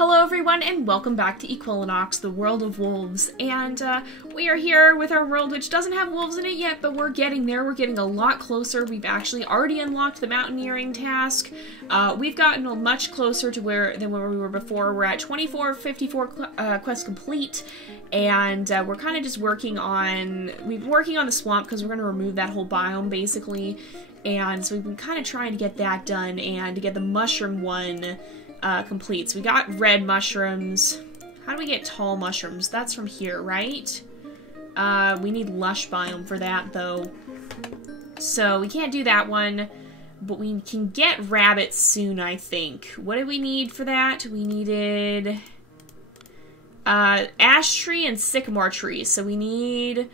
Hello everyone and welcome back to Equilinox, the world of wolves, and we are here with our world which doesn't have wolves in it yet, but we're getting there. We're getting a lot closer. We've actually already unlocked the mountaineering task. We've gotten much closer to than where we were before. We're at 54 quests complete, and we're kind of just working on the swamp because we're going to remove that whole biome basically, and so we've been kind of trying to get that done and to get the mushroom one complete. So we got red mushrooms. How do we get tall mushrooms? That's from here, right? We need lush biome for that, though. So we can't do that one, but we can get rabbits soon, I think. What did we need for that? We needed ash tree and sycamore tree. So we need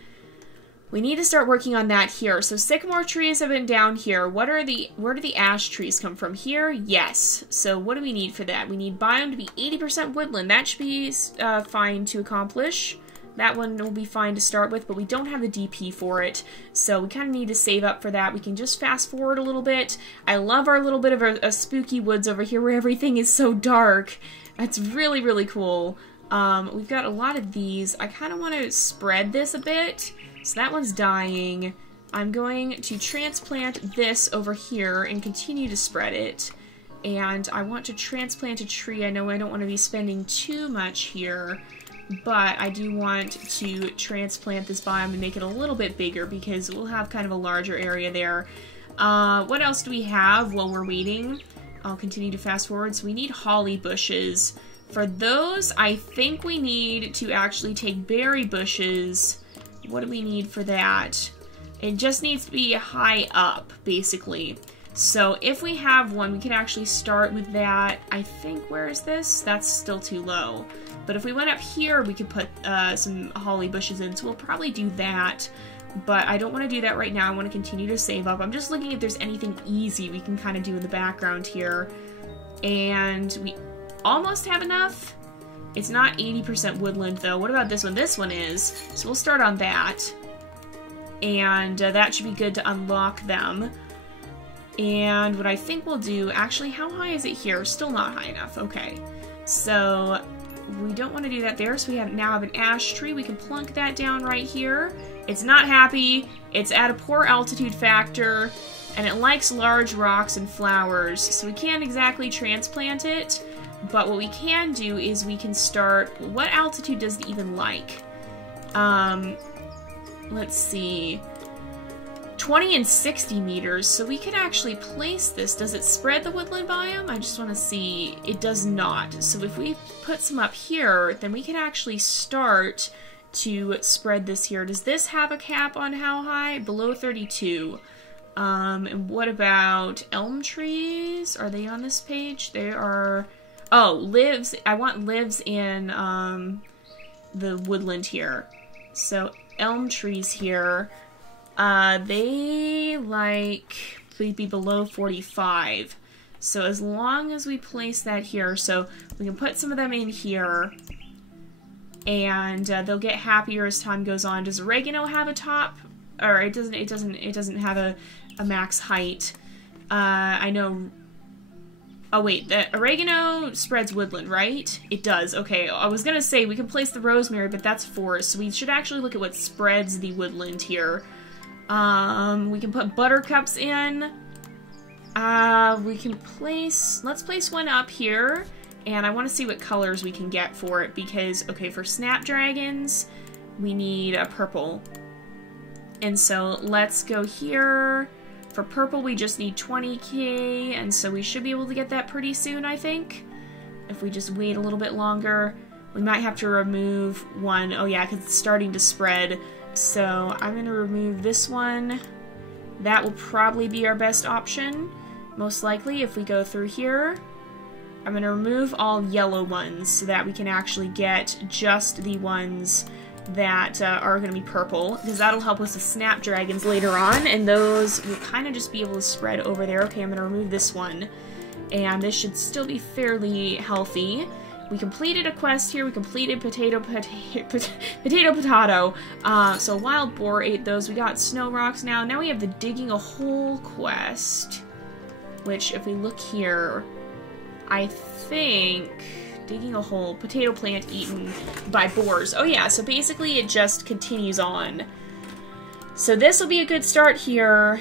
to start working on that here. So sycamore trees have been down here. Where do the ash trees come from? Here? Yes. So what do we need for that? We need biome to be 80% woodland. That should be fine to accomplish. That one will be fine to start with, but we don't have the DP for it. So we kind of need to save up for that. We can just fast forward a little bit. I love our little bit of a spooky woods over here where everything is so dark. That's really, really cool. We've got a lot of these. I kind of want to spread this a bit. So that one's dying. I'm going to transplant this over here and continue to spread it. And I want to transplant a tree. I know I don't want to be spending too much here, but I do want to transplant this biome and make it a little bit bigger because we'll have kind of a larger area there. What else do we have while we're waiting? I'll continue to fast forward. So we need holly bushes. For those, I think we need to actually take berry bushes. What do we need for that? It just needs to be high up, basically. So if we have one, we can actually start with that. I think, where is this? That's still too low. But if we went up here, we could put some holly bushes in, so we'll probably do that. But I don't want to do that right now. I want to continue to save up. I'm just looking if there's anything easy we can kind of do in the background here. And we almost have enough. It's not 80% woodland, though. What about this one? This one is. So we'll start on that. And that should be good to unlock them. And what I think we'll do... Actually, how high is it here? Still not high enough. Okay. So we don't want to do that there. So we now have an ash tree. We can plunk that down right here. It's not happy. It's at a poor altitude factor. And it likes large rocks and flowers. So we can't exactly transplant it. But what we can do is we can start... What altitude does it even like? Let's see. 20 and 60 meters. So we could actually place this. Does it spread the woodland biome? I just want to see. It does not. So if we put some up here, then we can actually start to spread this here. Does this have a cap on how high? Below 32. And what about elm trees? Are they on this page? They are... Oh, lives. I want lives in the woodland here. So elm trees here. They be below 45. So as long as we place that here, so we can put some of them in here, and they'll get happier as time goes on. Does oregano have a top? Or it doesn't have a max height. I know. Oh wait, the oregano spreads woodland, right? It does. Okay, I was gonna say we can place the rosemary, but that's forest, so we should actually look at what spreads the woodland here. We can put buttercups in. We can let's place one up here, and I want to see what colors we can get for it, because, okay, for snapdragons, we need a purple. And so let's go here. For purple, we just need 20k, and so we should be able to get that pretty soon, I think. If we just wait a little bit longer. We might have to remove one. Oh yeah, because it's starting to spread. So I'm going to remove this one. That will probably be our best option, most likely, if we go through here. I'm going to remove all yellow ones so that we can actually get just the ones that are going to be purple, because that'll help us with snapdragons later on, and those will kind of just be able to spread over there. Okay, I'm going to remove this one, and this should still be fairly healthy. We completed a quest here. We completed potato. So wild boar ate those. We got snow rocks now. Now we have the digging a hole quest, which if we look here, I think Digging a hole. Potato plant eaten by boars. Oh yeah, so basically it just continues on. So this will be a good start here.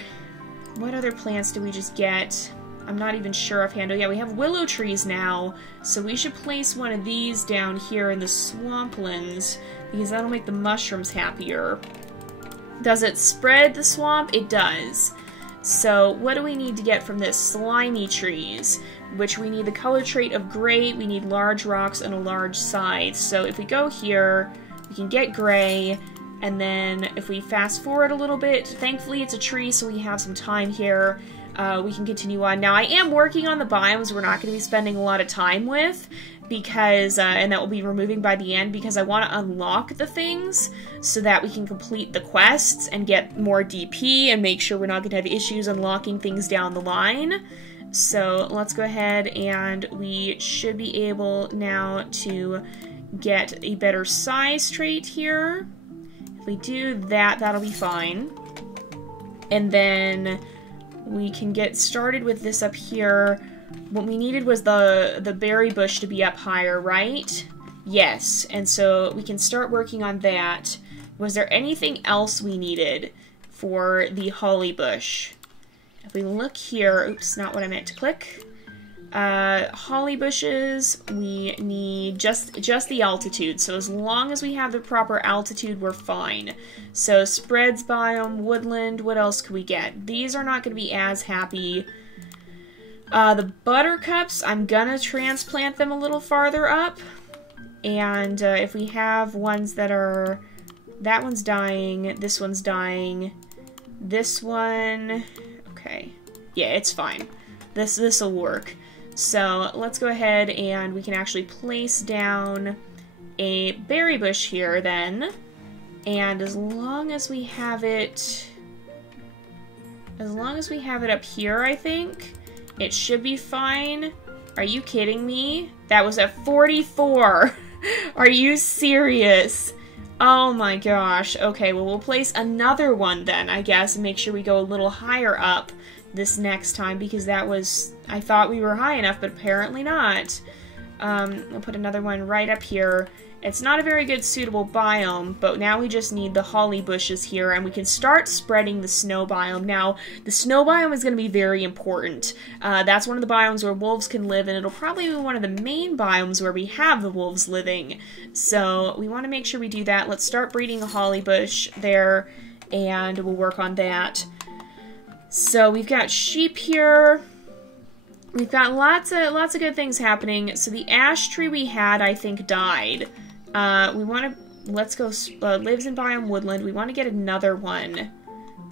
What other plants do we just get? I'm not even sure offhand. Oh yeah, we have willow trees now. So we should place one of these down here in the swamplands, because that'll make the mushrooms happier. Does it spread the swamp? It does. So what do we need to get from this? Slimy trees, which we need the color trait of gray, we need large rocks and a large scythe. So if we go here, we can get gray, and then if we fast forward a little bit, thankfully it's a tree, so we have some time here. We can continue on. Now I am working on the biomes we're not going to be spending a lot of time with, because, and that will be removing by the end, because I want to unlock the things so that we can complete the quests and get more DP and make sure we're not going to have issues unlocking things down the line. So let's go ahead, and we should be able now to get a better size trait here. If we do that, that'll be fine. And then we can get started with this up here. What we needed was the berry bush to be up higher, right? Yes, and so we can start working on that. Was there anything else we needed for the holly bush? If we look here, oops, not what I meant to click. Holly bushes, we need just the altitude. So as long as we have the proper altitude, we're fine. So spreads biome, woodland, what else could we get? These are not going to be as happy. The buttercups, I'm gonna transplant them a little farther up. And if we have ones that are... That one's dying, this one's dying, this one... Okay. Yeah, it's fine. This'll work. So let's go ahead and we can actually place down a berry bush here then. And as long as we have it... As long as we have it up here, I think, it should be fine. Are you kidding me? That was at 44! Are you serious? Oh my gosh. Okay, well we'll place another one then, I guess, and make sure we go a little higher up this next time, because that was... I thought we were high enough, but apparently not. We'll put another one right up here. It's not a very good suitable biome, but now we just need the holly bushes here, and we can start spreading the snow biome. Now, the snow biome is going to be very important. That's one of the biomes where wolves can live, and it'll probably be one of the main biomes where we have the wolves living. So we want to make sure we do that. Let's start breeding a holly bush there, and we'll work on that. So we've got sheep here. We've got lots of good things happening. So the ash tree we had, I think, died. We want to, let's go, lives in biome woodland. We want to get another one.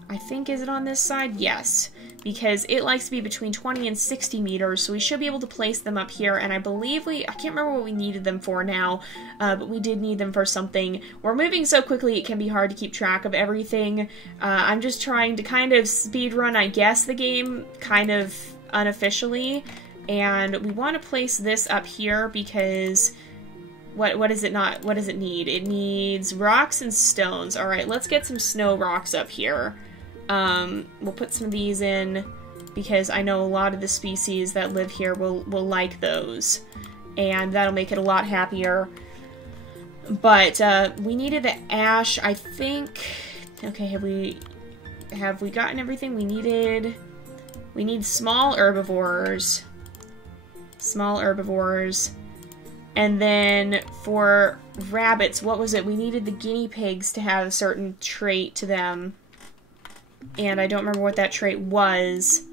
I think, is it on this side? Yes. Because it likes to be between 20 and 60 meters, so we should be able to place them up here, and I believe I can't remember what we needed them for now, but we did need them for something. We're moving so quickly it can be hard to keep track of everything. I'm just trying to kind of speedrun, I guess, the game, kind of unofficially, and we want to place this up here because... What does it need? It needs rocks and stones. Alright, let's get some snow rocks up here. We'll put some of these in because I know a lot of the species that live here will like those. And that'll make it a lot happier. But, we needed the ash, I think... Okay, have we gotten everything we needed? We need small herbivores. Small herbivores. And then for rabbits, what was it? We needed the guinea pigs to have a certain trait to them. And I don't remember what that trait was.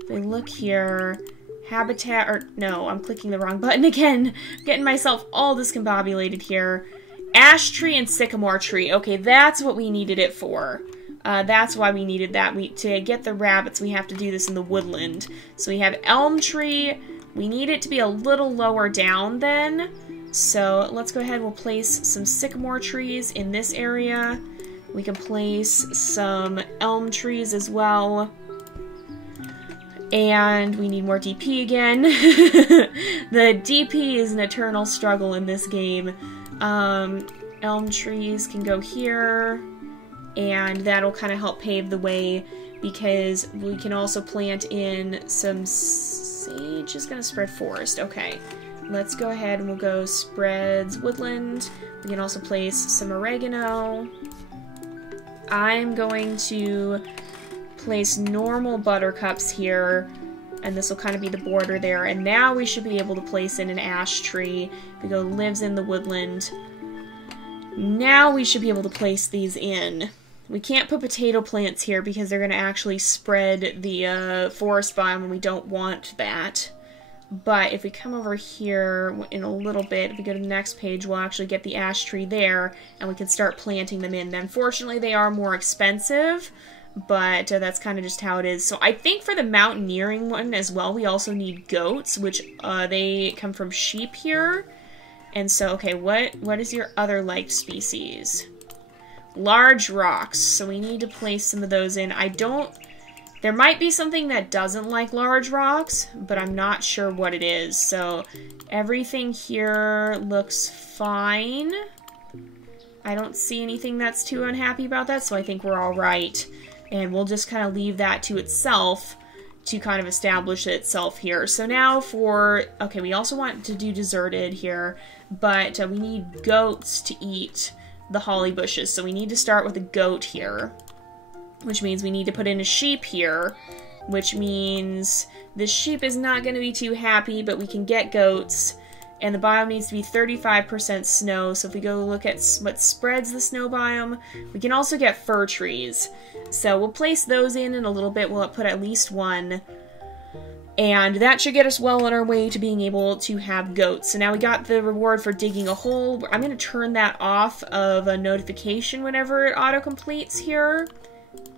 If we look here, habitat, or no, I'm clicking the wrong button again. I'm getting myself all discombobulated here. Ash tree and sycamore tree. Okay, that's what we needed it for. That's why we needed that. To get the rabbits, we have to do this in the woodland. So we have elm tree. We need it to be a little lower down then. So let's go ahead, we'll place some sycamore trees in this area. We can place some elm trees as well. And we need more DP again. The DP is an eternal struggle in this game. Elm trees can go here. And that'll kind of help pave the way because we can also plant in some... Sage is going to spread forest. Okay. let's go ahead and we'll go spreads woodland. We can also place some oregano. I'm going to place normal buttercups here, and this will kind of be the border there. And now we should be able to place in an ash tree. We go lives in the woodland. Now we should be able to place these in. We can't put potato plants here because they're going to actually spread the forest biome, and we don't want that. But if we come over here in a little bit, if we go to the next page, we'll actually get the ash tree there, and we can start planting them in. Unfortunately, they are more expensive, but that's kind of just how it is. So I think for the mountaineering one as well, we also need goats, which they come from sheep here. And so, okay, what is your other liked species? Large rocks. So we need to place some of those in. There might be something that doesn't like large rocks, but I'm not sure what it is. So everything here looks fine. I don't see anything that's too unhappy about that, so I think we're all right. And we'll just kind of leave that to itself to kind of establish itself here. So now okay, we also want to do deserted here, but we need goats to eat the holly bushes. So we need to start with a goat here, which means we need to put in a sheep here, which means the sheep is not going to be too happy, but we can get goats. And the biome needs to be 35% snow, so if we go look at what spreads the snow biome, we can also get fir trees. So we'll place those in a little bit. We'll put at least one. And that should get us well on our way to being able to have goats. So now we got the reward for digging a hole. I'm going to turn that off of a notification whenever it auto-completes here.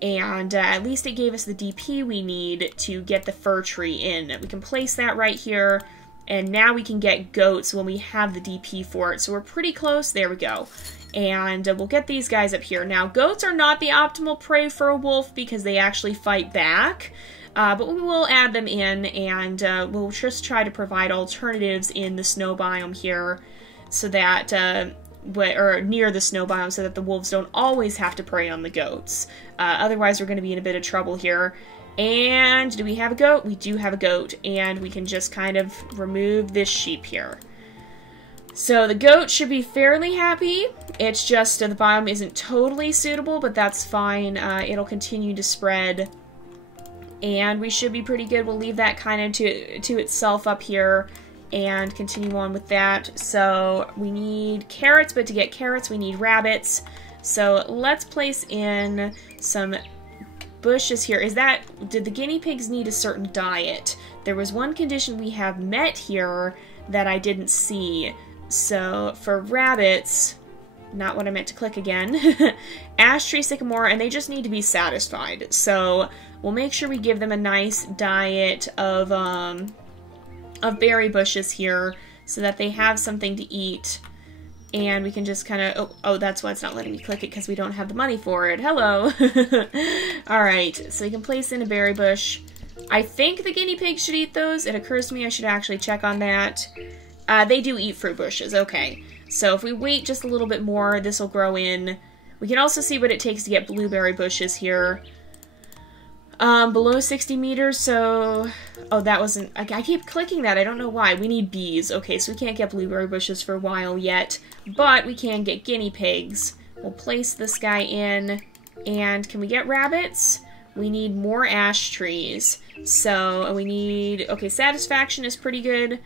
And at least it gave us the DP we need to get the fir tree in. We can place that right here. And now we can get goats when we have the DP for it. So we're pretty close. There we go. And we'll get these guys up here. Now, goats are not the optimal prey for a wolf because they actually fight back. But we will add them in, and we'll just try to provide alternatives in the snow biome here so that, or near the snow biome, so that the wolves don't always have to prey on the goats. Otherwise, we're going to be in a bit of trouble here. And do we have a goat? We do have a goat, and we can just kind of remove this sheep here. So the goat should be fairly happy. It's just the biome isn't totally suitable, but that's fine. It'll continue to spread, and we should be pretty good. We'll leave that kind of to itself up here and continue on with that. So we need carrots, but to get carrots we need rabbits. So let's place in some bushes here. Did the guinea pigs need a certain diet? There was one condition we have met here that I didn't see. So for rabbits, not what I meant to click again, ash tree, sycamore, and they just need to be satisfied. So we'll make sure we give them a nice diet of berry bushes here so that they have something to eat. And we can just kind of, oh, that's why it's not letting me click it, because we don't have the money for it. Hello. Alright, so we can place in a berry bush. I think the guinea pigs should eat those. It occurs to me I should actually check on that. They do eat fruit bushes, okay. So if we wait just a little bit more, this will grow in. We can also see what it takes to get blueberry bushes here. Below 60 meters, so... Oh, that wasn't... I keep clicking that, I don't know why. We need bees. Okay, so we can't get blueberry bushes for a while yet, but we can get guinea pigs. We'll place this guy in, and can we get rabbits? We need more ash trees. So, we need... Okay, satisfaction is pretty good,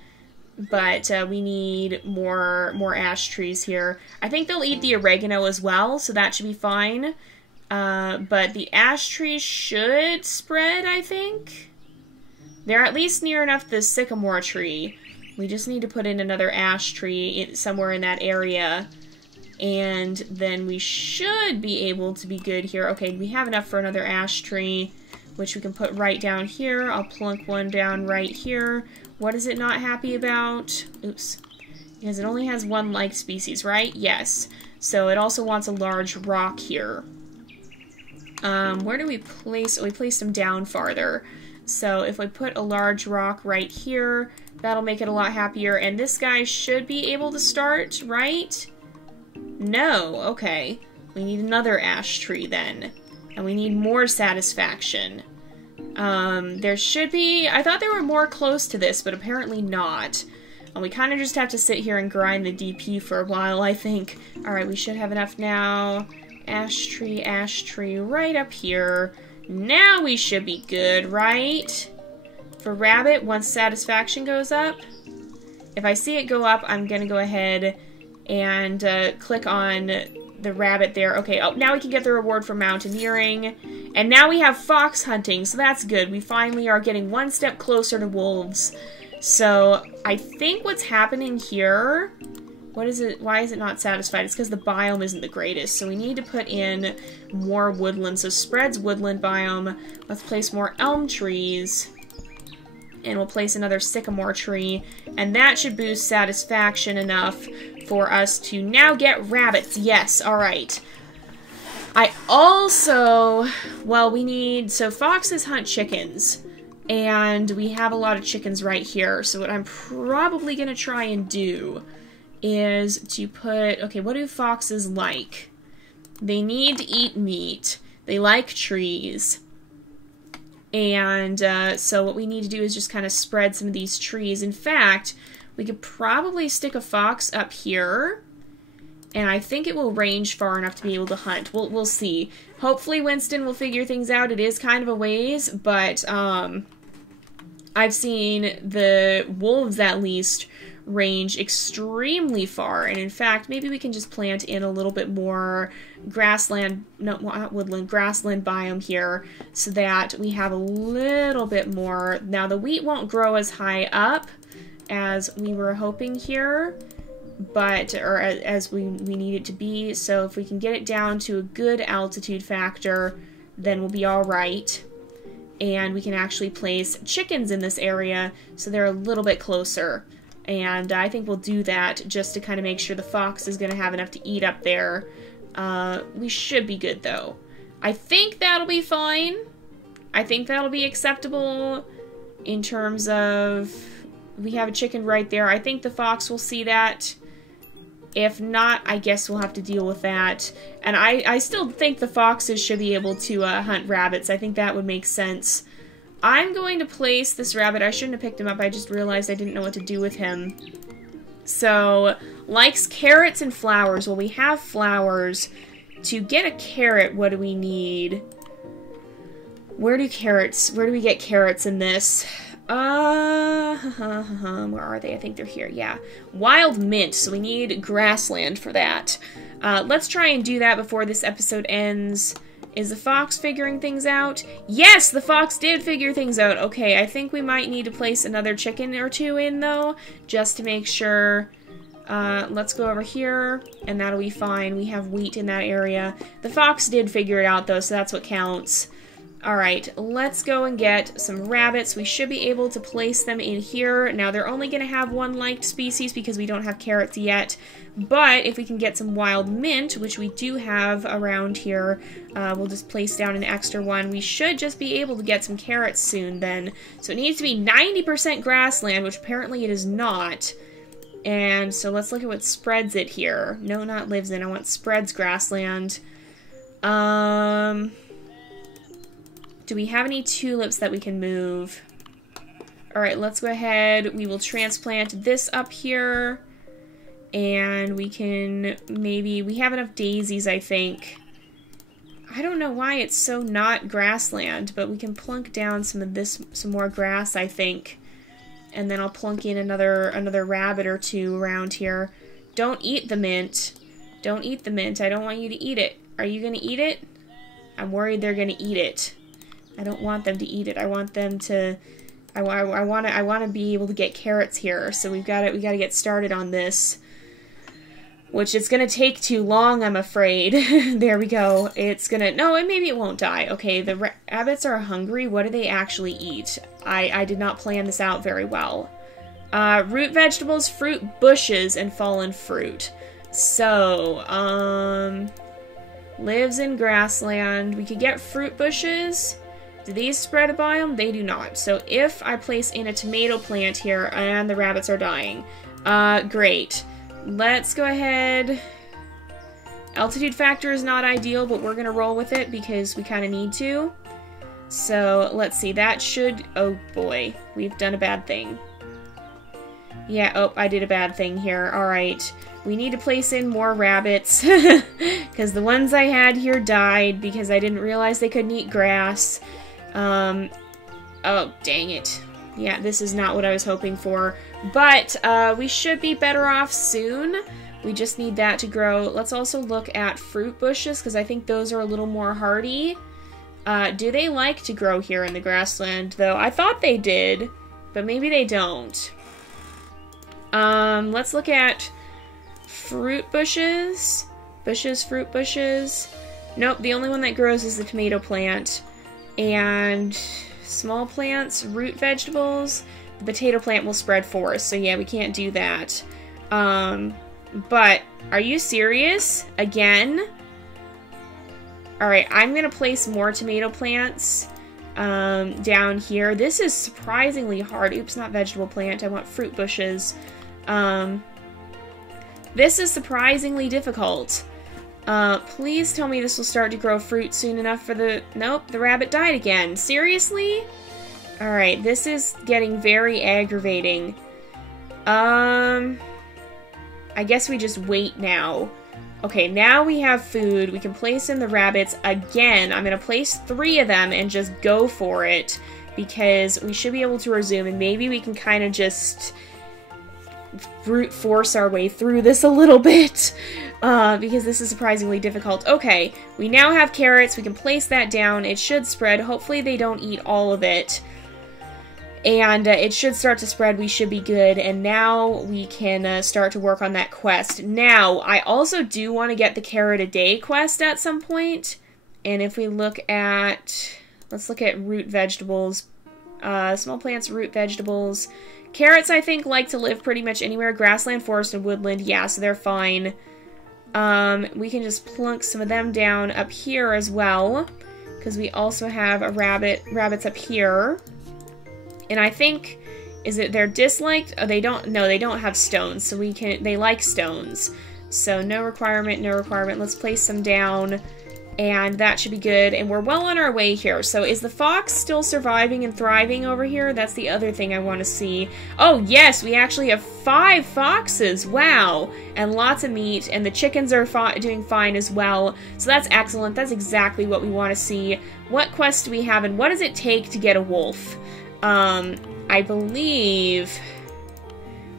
but we need more ash trees here. I think they'll eat the oregano as well, so that should be fine. But the ash trees should spread, I think. They're at least near enough the sycamore tree. We just need to put in another ash tree somewhere in that area. And then we should be able to be good here. Okay, we have enough for another ash tree, which we can put right down here. I'll plunk one down right here. What is it not happy about? Oops. Because it only has one like species, right? Yes. So it also wants a large rock here. Where do we place? Oh, we placed them down farther. So if we put a large rock right here, that'll make it a lot happier. And this guy should be able to start, right? No, okay. We need another ash tree then. And we need more satisfaction. There should be... I thought they were more close to this, but apparently not. And we kind of just have to sit here and grind the DP for a while, I think. Alright, we should have enough now. Ash tree right up here. Now we should be good, right? For rabbit, once satisfaction goes up. If I see it go up, I'm going to go ahead and click on the rabbit there. Okay, oh, now we can get the reward for mountaineering. And now we have fox hunting, so that's good. We finally are getting one step closer to wolves. So, I think what's happening here... What is it? Why is it not satisfied? It's because the biome isn't the greatest. So we need to put in more woodland. So spreads woodland biome. Let's place more elm trees. And we'll place another sycamore tree. And that should boost satisfaction enough for us to now get rabbits. Yes, alright. I also... Well, we need... So foxes hunt chickens. And we have a lot of chickens right here. So what I'm probably going to try and do is to put... Okay, what do foxes like? They need to eat meat. They like trees. And so what we need to do is just kind of spread some of these trees. In fact, we could probably stick a fox up here. And I think it will range far enough to be able to hunt. We'll see. Hopefully Winston will figure things out. It is kind of a ways, but I've seen the wolves at least range extremely far, and in fact, maybe we can just plant in a little bit more grassland, no, not woodland, grassland biome here, so that we have a little bit more. Now, the wheat won't grow as high up as we were hoping here, but, or as we need it to be, so if we can get it down to a good altitude factor, then we'll be alright. And we can actually place chickens in this area, so they're a little bit closer. And I think we'll do that just to kind of make sure the fox is going to have enough to eat up there. We should be good, though. I think that'll be fine. I think that'll be acceptable in terms of... We have a chicken right there. I think the fox will see that. If not, I guess we'll have to deal with that. And I still think the foxes should be able to hunt rabbits. I think that would make sense. I'm going to place this rabbit. I shouldn't have picked him up. I just realized I didn't know what to do with him. So, likes carrots and flowers. Well, we have flowers. To get a carrot, what do we need? Where do we get carrots in this? Where are they? I think they're here. Yeah. Wild mint. So we need grassland for that. Let's try and do that before this episode ends. Is the fox figuring things out? Yes, the fox did figure things out. Okay, I think we might need to place another chicken or two in, though, just to make sure. Let's go over here, and that'll be fine. We have wheat in that area. The fox did figure it out, though, so that's what counts. Alright, let's go and get some rabbits. We should be able to place them in here. Now, they're only going to have one liked species because we don't have carrots yet. But if we can get some wild mint, which we do have around here, we'll just place down an extra one. We should just be able to get some carrots soon then. So it needs to be 90% grassland, which apparently it is not. And so let's look at what spreads it here. No, not lives in. I want spreads grassland. Do we have any tulips that we can move? Alright, let's go ahead. We will transplant this up here. And we can maybe... We have enough daisies, I think. I don't know why it's so not grassland, but we can plunk down some of this, some more grass, I think. And then I'll plunk in another rabbit or two around here. Don't eat the mint. Don't eat the mint. I don't want you to eat it. Are you going to eat it? I'm worried they're going to eat it. I don't want them to eat it. I want them to... I want to be able to get carrots here. So we got to get started on this. Which is going to take too long, I'm afraid. There we go. It's going to... No, and maybe it won't die. Okay, the rabbits are hungry. What do they actually eat? I did not plan this out very well. Root vegetables, fruit bushes, and fallen fruit. So, lives in grassland. We could get fruit bushes. Do these spread a biome? They do not. So if I place in a tomato plant here, and the rabbits are dying. Great. Let's go ahead. Altitude factor is not ideal, but we're going to roll with it because we kind of need to. So let's see. That should... Oh boy. We've done a bad thing. Yeah, oh, I did a bad thing here. Alright. We need to place in more rabbits. Because the ones I had here died because I didn't realize they couldn't eat grass. Oh, dang it. Yeah, this is not what I was hoping for. But we should be better off soon. We just need that to grow. Let's also look at fruit bushes, because I think those are a little more hardy. Do they like to grow here in the grassland, though? I thought they did, but maybe they don't. Let's look at fruit bushes. Fruit bushes. Nope, the only one that grows is the tomato plant. And small plants, root vegetables. The potato plant will spread for us, so yeah, we can't do that. But, are you serious? Again? Alright, I'm gonna place more tomato plants down here. This is surprisingly hard. Oops, not vegetable plant. I want fruit bushes. This is surprisingly difficult. Please tell me this will start to grow fruit soon enough for the... Nope, the rabbit died again. Seriously? Alright, this is getting very aggravating. I guess we just wait now. Okay, now we have food. We can place in the rabbits again. I'm gonna place 3 of them and just go for it, because we should be able to resume, and maybe we can kind of just brute force our way through this a little bit, because this is surprisingly difficult. Okay, we now have carrots. We can place that down. It should spread. Hopefully they don't eat all of it. And it should start to spread. We should be good. And now we can start to work on that quest. Now, I also do want to get the carrot a day quest at some point. And if we look at... Let's look at root vegetables. Small plants, root vegetables. Carrots, I think, like to live pretty much anywhere. Grassland, forest, and woodland. Yeah, so they're fine. We can just plunk some of them down up here as well. Because we also have a rabbits up here. And I think, is it they're disliked? Oh, they don't, no, they don't have stones, so we can, they like stones. So no requirement, no requirement. Let's place some down, and that should be good. And we're well on our way here. So is the fox still surviving and thriving over here? That's the other thing I want to see. Oh, yes, we actually have 5 foxes. Wow. And lots of meat, and the chickens are doing fine as well. So that's excellent. That's exactly what we want to see. What quest do we have, and what does it take to get a wolf? I believe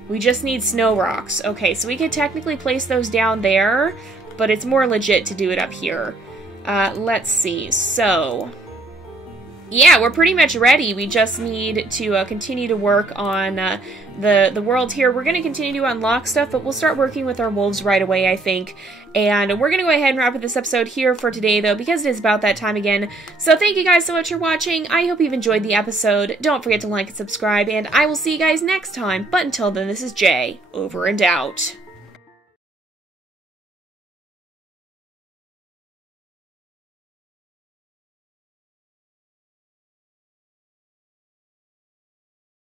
we just need snow rocks. Okay, so we could technically place those down there, but it's more legit to do it up here. Let's see. So, yeah, we're pretty much ready. We just need to continue to work on the world here. We're going to continue to unlock stuff, but we'll start working with our wolves right away, I think. And we're going to go ahead and wrap up this episode here for today, though, because it is about that time again. So thank you guys so much for watching. I hope you've enjoyed the episode. Don't forget to like and subscribe, and I will see you guys next time. But until then, this is Jay, over and out.